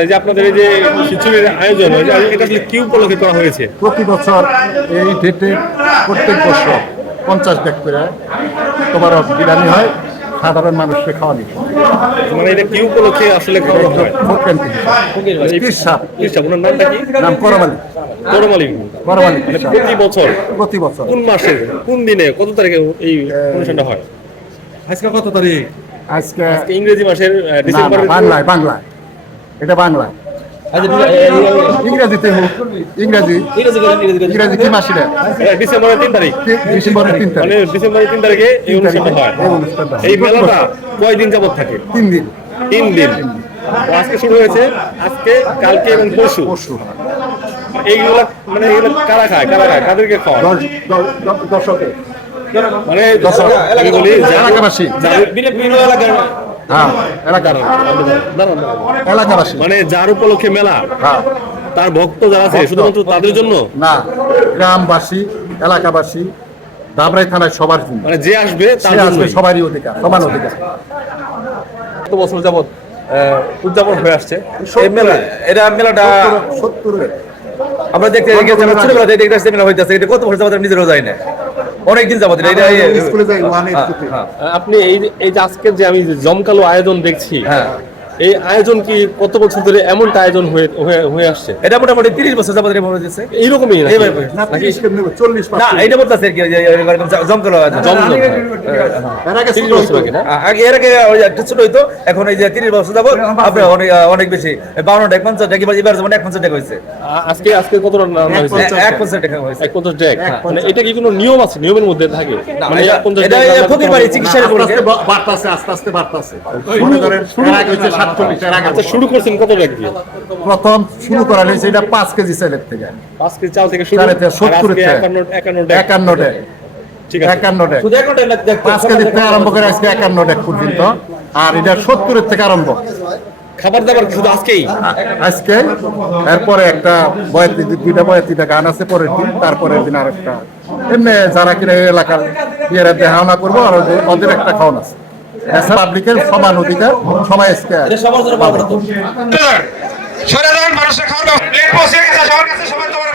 এই যে আপনাদের এই যে খিচুড়ির আয়োজন এটা আসলে কি উপলক্ষে করা হয়েছে? প্রতি বছর এই ডেটে প্রত্যেক বছর 50 ব্যাগ করে তোমার বিরিয়ানি হয় সাধারণ মানুষকে খাওয়ানি। মানে এটা কি উপলক্ষে আসলে করা হয়? ওনার নামটা কি? নাম করমালি। করমালি। করমালি প্রতি বছর প্রতি বছর কোন মাসে কোন দিনে কত তারিখে এই অনুষ্ঠানটা হয়? আজকে কত তারিখ? আজকে ইংরেজি মাসের ডিসেম্বর। বাংলায় বাংলায় এটা বাংলায়। ইংরেজিতে হোক ইংরেজি কি মাস এটা? ডিসেম্বরের 3 তারিখ। ডিসেম্বরের 3 তারিখ। মানে ডিসেম্বরের 3 তারিখে এই অনুষ্ঠানটা হয়। এই মেলাটা কয়দিন যাবত থাকে? 3 দিন। 3 দিন। আজকে শুরু হয়েছে, আজকে কালকে এবং পরশু। এইগুলা মানে এগুলো কারা খায় কাদেরকে খাওয়ায়? দর্শকে মানে আমি বলি এলাকাবাসী। হ্যাঁ এলাকাবাসী। মানে যার উপলক্ষে মেলা, হ্যাঁ তার ভক্ত যারা আছে শুধুমাত্র তাদের জন্য না, গ্রামবাসী এলাকাবাসী দাবরাই থানায় সবার জন্য। মানে যে আসবে তার জন্য সবারই অধিকার, সমান অধিকার। কত বছর যাবত উদযাপন হয়ে আসছে এই মেলা। এটা মেলাটা 70 আমরা দেখতে গেছিলাম ছোটবেলা থেকে দেখতে আসছি মেলা হইতেছে। এটা কত বছর যাবত নিজেরও যায় না, অনেকদিন যাবত এটা স্কুলে যাই ওয়ানে স্কুলে। আপনি এই যে আজকের যে আমি জমকালো আয়োজন দেখছি, হ্যাঁ এই আয়োজন কি কত বছর ধরে এমনটা আয়োজন হয়ে আসছে? এটা মোটামুটি 30 বছর যাবত এটা মনে হচ্ছে এইরকমই নাকি? না 30 কেন 40 না এটা বলতেছে আর কি জমকালো এর আগে 30 বছর আগে না? এর আগে ওই একটা ছোট হইতো, এখন এই যে 30 বছর যাবত আপনার অনেক বেশি 52 টাকা 50 টাকা এবার যেমন 150 টাকা হয়েছে। আজকে কত রান্না হয়েছে? 150 টাকা হয়েছে। 150 টাকা। মানে এটা কি কোনো নিয়ম আছে? নিয়মের মধ্যে থাকে? মানে 150 এটা টাকা ফকির বাড়ি চিকিৎসার উপর আস্তে বাড়তাছে। মনে করেন এর আগে হচ্ছে 47 এর আগে। আচ্ছা, শুরু করছেন কত টাকা দিয়ে? প্রথম শুরু করা হয়েছে এটা 5 কেজি চালের থেকে। 5 কেজি চাল থেকে শুরু, চালের থেকে 70 আজকে টাকা। 51 টাকা। 51 টাকা। ঠিক আছে। 51 টাকা। শুধু একটা দেখ 5 কেজি থেকে আরম্ভ করে আজকে 51 টাকা পর্যন্ত। আর এটা 70 থেকে আরম্ভ খাবার দাবার শুধু আজকেই? আজকে। এরপরে একটা বয়াতি, দুইটা বয়াতিটা গান আছে পরের দিন, তারপরের দিন আর একটা এমনি যারা কিনা এই এলাকার ইয়েরা দেখাওনা করবো আর ওদের একটা খাওয়ান আছে। পাবলিকের সমান অধিকার, সবাই আজকে সবার জন্য পাবো। সাধারণ মানুষের খাওয়ানো প্লেট পৌঁছে গেছে সবার কাছে, সবাই তোমার